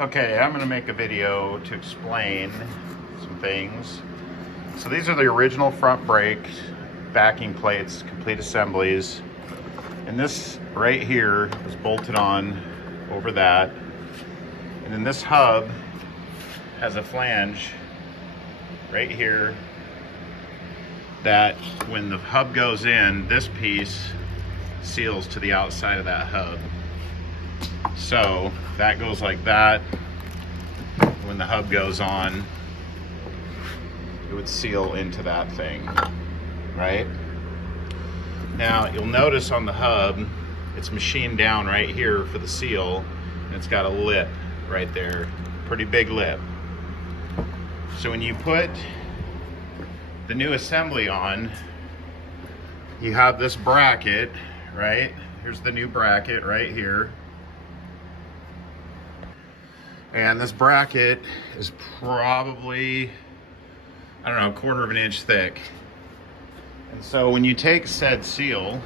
Okay, I'm gonna make a video to explain some things. So these are the original front brake backing plates, complete assemblies. And this right here is bolted on over that. And then this hub has a flange right here that when the hub goes in, this piece seals to the outside of that hub. So that goes like that. When the hub goes on, it would seal into that thing, right? Now you'll notice on the hub, it's machined down right here for the seal, and it's got a lip right there, pretty big lip. So when you put the new assembly on, you have this bracket, right? Here's the new bracket right here. And this bracket is probably, I don't know, 1/4 of an inch thick. And so when you take said seal,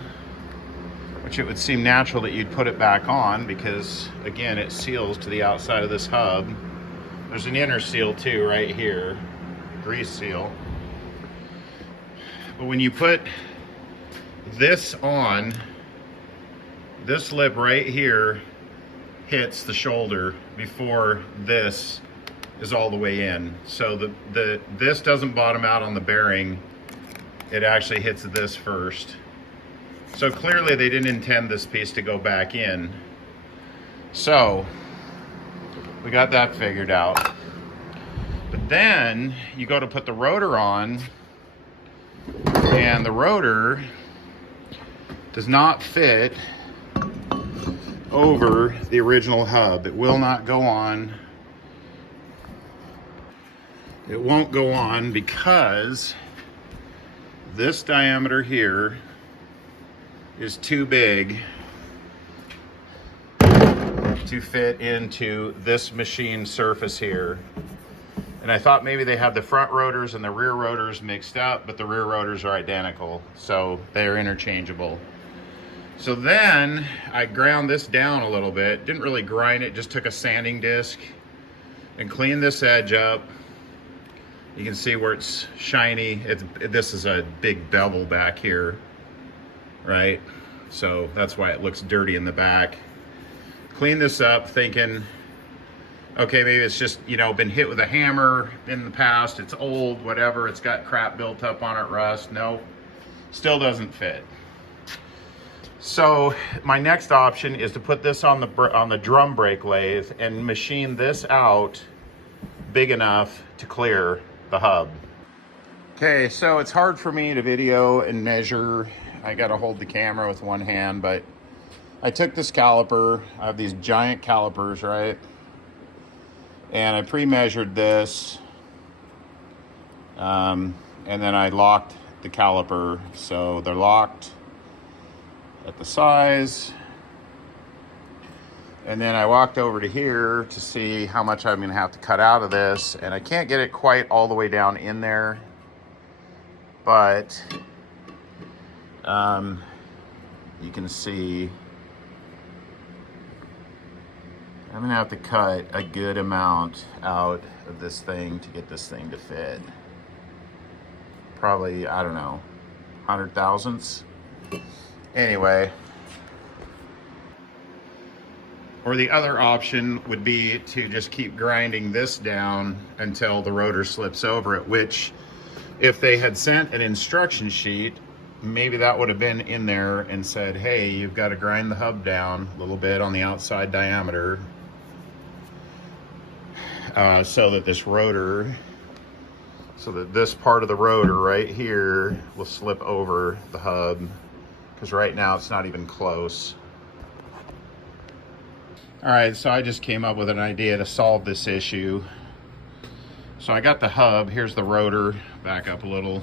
which it would seem natural that you'd put it back on because, again, it seals to the outside of this hub. There's an inner seal too right here, grease seal. But when you put this on, this lip right here hits the shoulder before this is all the way in. So this doesn't bottom out on the bearing. It actually hits this first. So clearly they didn't intend this piece to go back in. So we got that figured out. But then you go to put the rotor on, and the rotor does not fit over the original hub. It will not go on. It won't go on because this diameter here is too big to fit into this machine surface here. And I thought maybe they had the front rotors and the rear rotors mixed up, but the rear rotors are identical, so they're interchangeable. So then I ground this down a little bit. Didn't really grind it, just took a sanding disc and cleaned this edge up. You can see where it's shiny. This is a big bevel back here, right? So that's why it looks dirty in the back. Clean this up thinking, okay, maybe it's just, you know, been hit with a hammer in the past. It's old, whatever. It's got crap built up on it, rust. No, still doesn't fit. So my next option is to put this on the drum brake lathe and machine this out big enough to clear the hub. Okay, so it's hard for me to video and measure. I got to hold the camera with one hand, but I took this caliper. I have these giant calipers, right? And I pre-measured this, and then I locked the caliper. So they're locked at the size. And then I walked over to here to see how much I'm gonna have to cut out of this. And I can't get it quite all the way down in there, but you can see I'm gonna have to cut a good amount out of this thing to get this thing to fit. Probably, I don't know, 100 thousandths. Anyway, or the other option would be to just keep grinding this down until the rotor slips over it, which if they had sent an instruction sheet, maybe that would have been in there and said, hey, you've got to grind the hub down a little bit on the outside diameter so that this part of the rotor right here will slip over the hub, because right now it's not even close. All right, so I just came up with an idea to solve this issue. So I got the hub, here's the rotor, back up a little.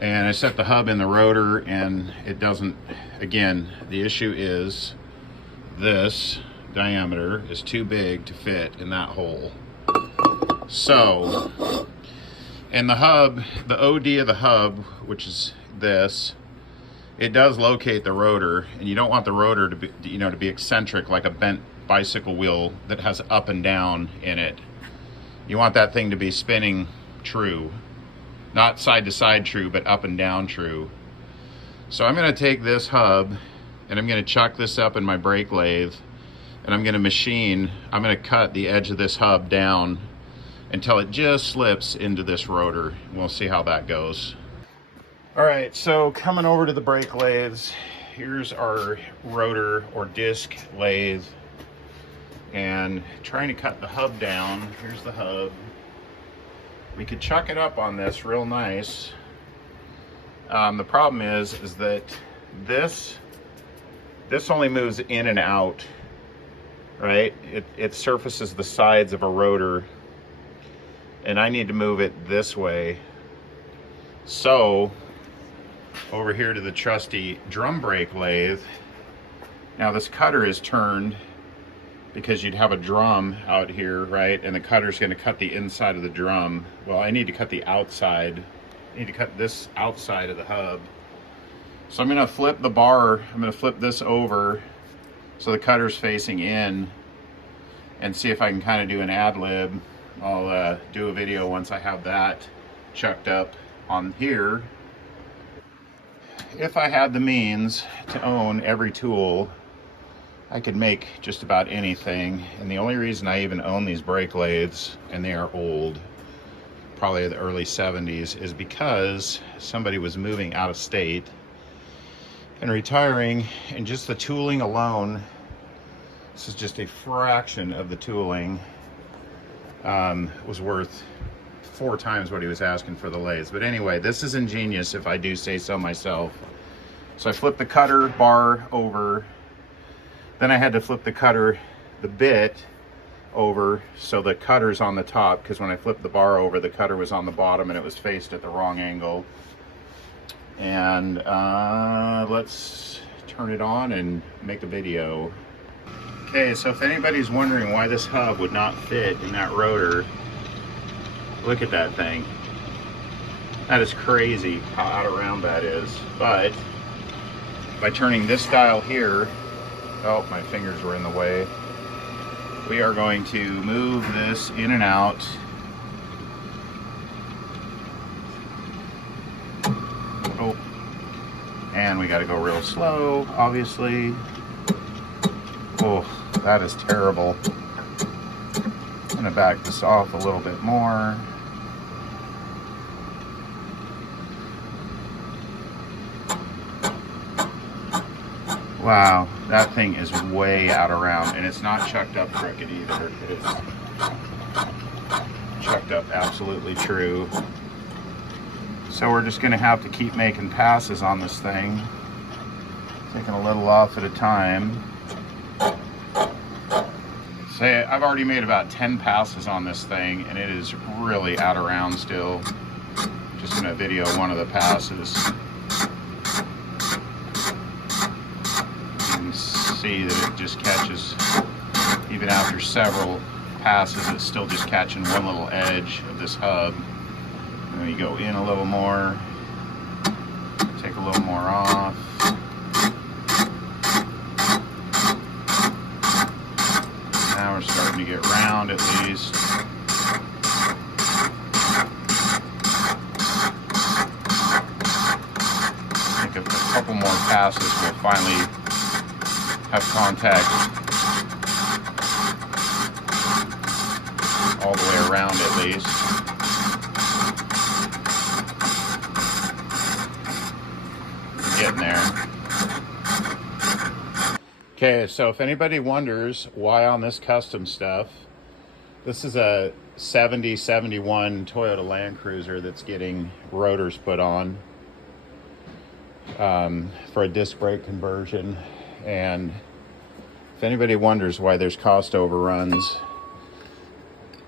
And I set the hub in the rotor and it doesn't, again, the issue is this diameter is too big to fit in that hole. So, and the hub, the OD of the hub, which is this, it does locate the rotor, and you don't want the rotor to be, to be eccentric like a bent bicycle wheel that has up and down in it. You want that thing to be spinning true. Not side to side true, but up and down true. So I'm gonna take this hub and I'm gonna chuck this up in my brake lathe, and I'm gonna cut the edge of this hub down until it just slips into this rotor. We'll see how that goes. All right, so coming over to the brake lathes, here's our rotor or disc lathe, and trying to cut the hub down. Here's the hub. We could chuck it up on this real nice. The problem is that this only moves in and out, right? It surfaces the sides of a rotor, and I need to move it this way. So over here to the trusty drum brake lathe. Now this cutter is turned because you'd have a drum out here, right? And the cutter's gonna cut the inside of the drum. Well, I need to cut the outside. I need to cut this outside of the hub. So I'm gonna flip the bar, I'm gonna flip this over so the cutter's facing in, and see if I can kind of do an ad lib. I'll do a video once I have that chucked up on here. If I had the means to own every tool, I could make just about anything. And the only reason I even own these brake lathes, and they are old, probably the early 70s, is because somebody was moving out of state and retiring, and just the tooling alone, this is just a fraction of the tooling, was worth 4 times what he was asking for the lathes. But anyway, this is ingenious if I do say so myself. So I flipped the cutter bar over, then I had to flip the bit over so the cutter's on the top, because when I flipped the bar over, the cutter was on the bottom and it was faced at the wrong angle. And let's turn it on and make a video. Okay, so if anybody's wondering why this hub would not fit in that rotor, look at that thing. That is crazy how out of round that is. But by turning this dial here, oh, my fingers were in the way. We are going to move this in and out. Oh, and we got to go real slow, obviously. Oh, that is terrible. I'm gonna back this off a little bit more. Wow, that thing is way out of round, and it's not chucked up crooked either. It is chucked up absolutely true. So we're just gonna have to keep making passes on this thing, taking a little off at a time. Say, I've already made about 10 passes on this thing, and it is really out of round still. Just gonna video one of the passes. You can see that it just catches, even after several passes, it's still just catching one little edge of this hub. And then you go in a little more, take a little more off. Now we're starting to get round at least. I think a couple more passes will finally have contact all the way around at least. We're getting there. Okay, so if anybody wonders why on this custom stuff, this is a 71 Toyota Land Cruiser that's getting rotors put on for a disc brake conversion. And if anybody wonders why there's cost overruns,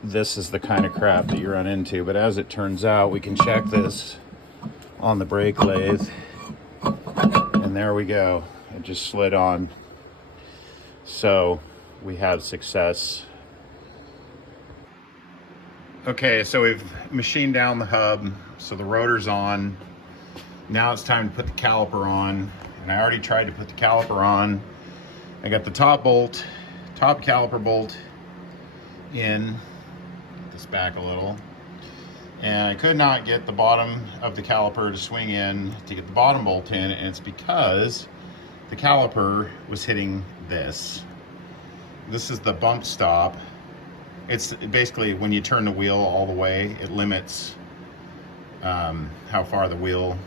this is the kind of crap that you run into. But as it turns out, we can check this on the brake lathe, and there we go. It just slid on. So we have success. Okay, so we've machined down the hub, so the rotor's on. Now it's time to put the caliper on, and I already tried to put the caliper on. I got the top bolt top caliper bolt in, get this back a little, and I could not get the bottom of the caliper to swing in to get the bottom bolt in, and it's because the caliper was hitting this. This is the bump stop. It's basically when you turn the wheel all the way, it limits how far the wheel,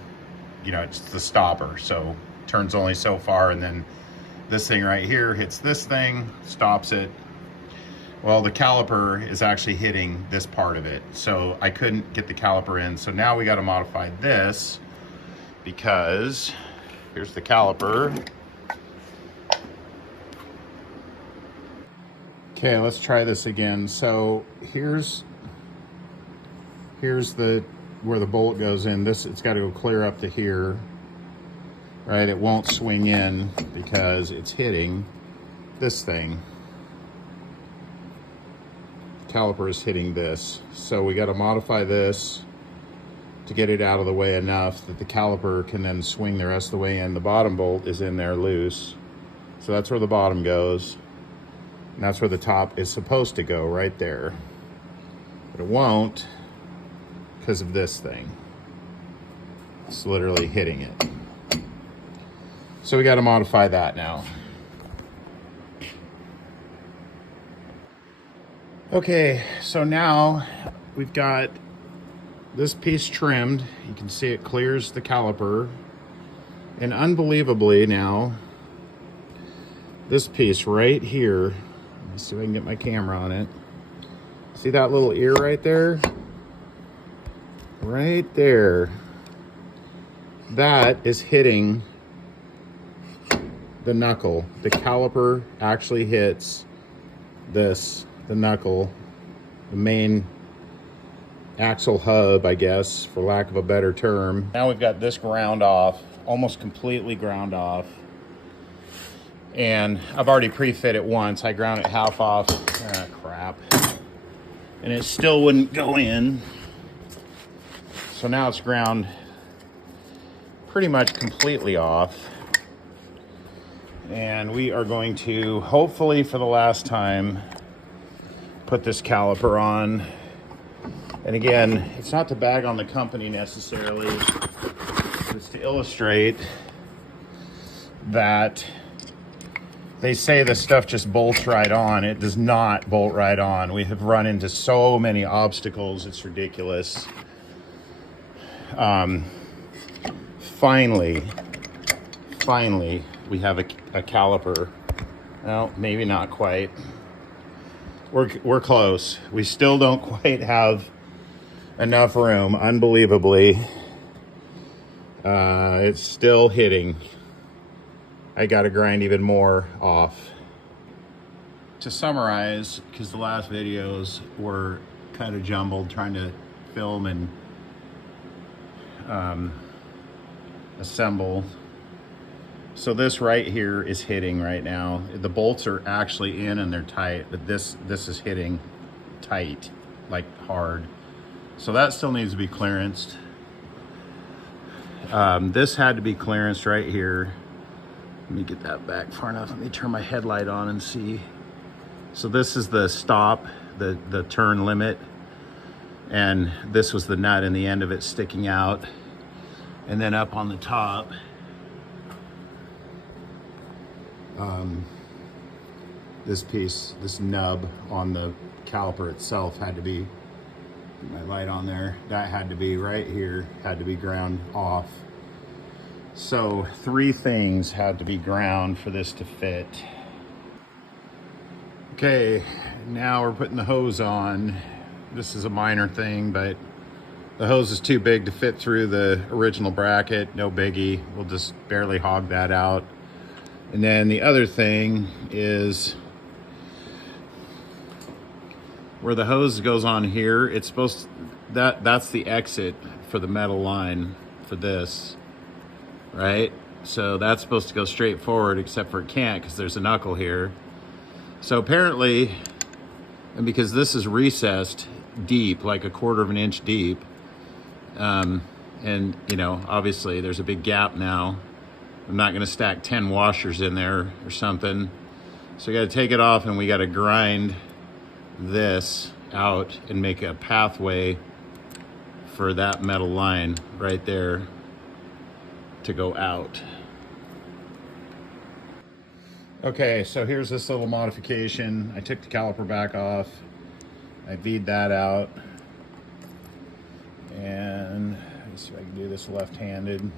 it's the stopper. So it turns only so far, and then this thing right here hits this thing, stops it. Well, the caliper is actually hitting this part of it. So I couldn't get the caliper in. So now we got to modify this, because here's the caliper. Okay, let's try this again. So here's the where the bolt goes in. This, it's got to go clear up to here, right? It won't swing in because it's hitting this thing. Caliper is hitting this, so we got to modify this to get it out of the way enough that the caliper can then swing the rest of the way in. The bottom bolt is in there loose, so that's where the bottom goes, and that's where the top is supposed to go, right there, but it won't because of this thing. It's literally hitting it, so we got to modify that now. Okay, so now we've got this piece trimmed. You can see it clears the caliper. And unbelievably now, this piece right here, let's see if I can get my camera on it. See that little ear right there? Right there. That is hitting the knuckle. The caliper actually hits this, the knuckle, the main axle hub, I guess, for lack of a better term. Now we've got this ground off, almost completely ground off. And I've already pre-fit it once. I ground it half off. Ah, crap. And it still wouldn't go in. So now it's ground pretty much completely off. And we are going to, hopefully for the last time, put this caliper on. And again, it's not to bag on the company necessarily, it's to illustrate that they say the stuff just bolts right on. It does not bolt right on. We have run into so many obstacles, it's ridiculous. Finally, we have a caliper. Well, maybe not quite. We're close. We still don't quite have enough room, unbelievably. It's still hitting. I gotta grind even more off. To summarize, because the last videos were kind of jumbled, trying to film and assemble. So this right here is hitting right now. The bolts are actually in and they're tight, but this is hitting tight, like hard. So that still needs to be clearanced. This had to be clearanced right here. Let me get that back far enough. Let me turn my headlight on and see. So this is the stop, the turn limit. And this was the nut and the end of it sticking out. And then up on the top, this piece, this nub on the caliper itself had to be, put my light on there, that had to be right here, had to be ground off. So 3 things had to be ground for this to fit. Okay, now we're putting the hose on. This is a minor thing, but the hose is too big to fit through the original bracket. No biggie, we'll just barely hog that out. And then the other thing is where the hose goes on here, it's supposed to, that's the exit for the metal line for this, right? So that's supposed to go straight forward, except for it can't because there's a knuckle here. So apparently, and because this is recessed deep, like 1/4 of an inch deep, and obviously there's a big gap now. I'm not gonna stack 10 washers in there or something. So we got to take it off, and we got to grind this out and make a pathway for that metal line right there to go out. Okay, so here's this little modification. I took the caliper back off. I V'd that out. And let's see if I can do this left-handed.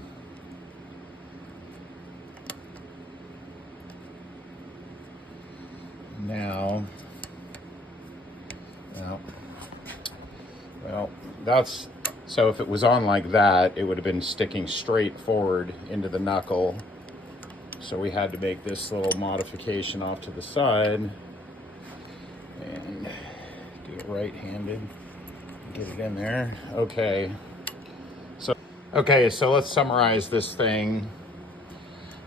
Now, well, that's, so if it was on like that, it would have been sticking straight forward into the knuckle. So we had to make this little modification off to the side and do it right-handed. Get it in there. Okay. So let's summarize this thing.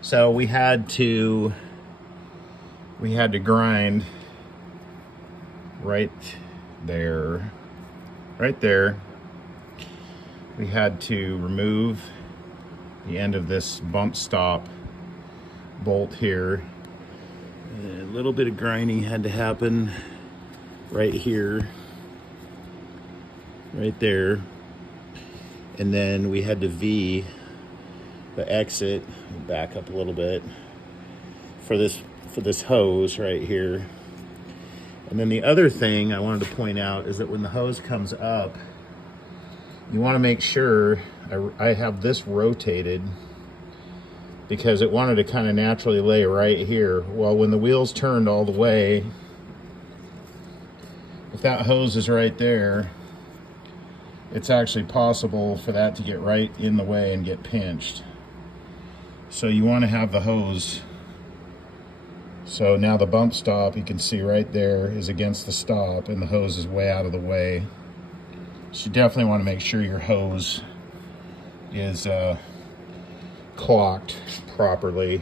So we had to grind right there. Right there. We had to remove the end of this bump stop bolt here. A little bit of grinding had to happen right here, right there, and then we had to V the exit, back up a little bit, for this hose right here. And then the other thing I wanted to point out is that when the hose comes up, you want to make sure I have this rotated, because it wanted to kind of naturally lay right here. Well, when the wheels turned all the way, if that hose is right there, it's actually possible for that to get right in the way and get pinched. So you want to have the hose. So now the bump stop, you can see right there, is against the stop, and the hose is way out of the way. So you definitely want to make sure your hose is clocked properly.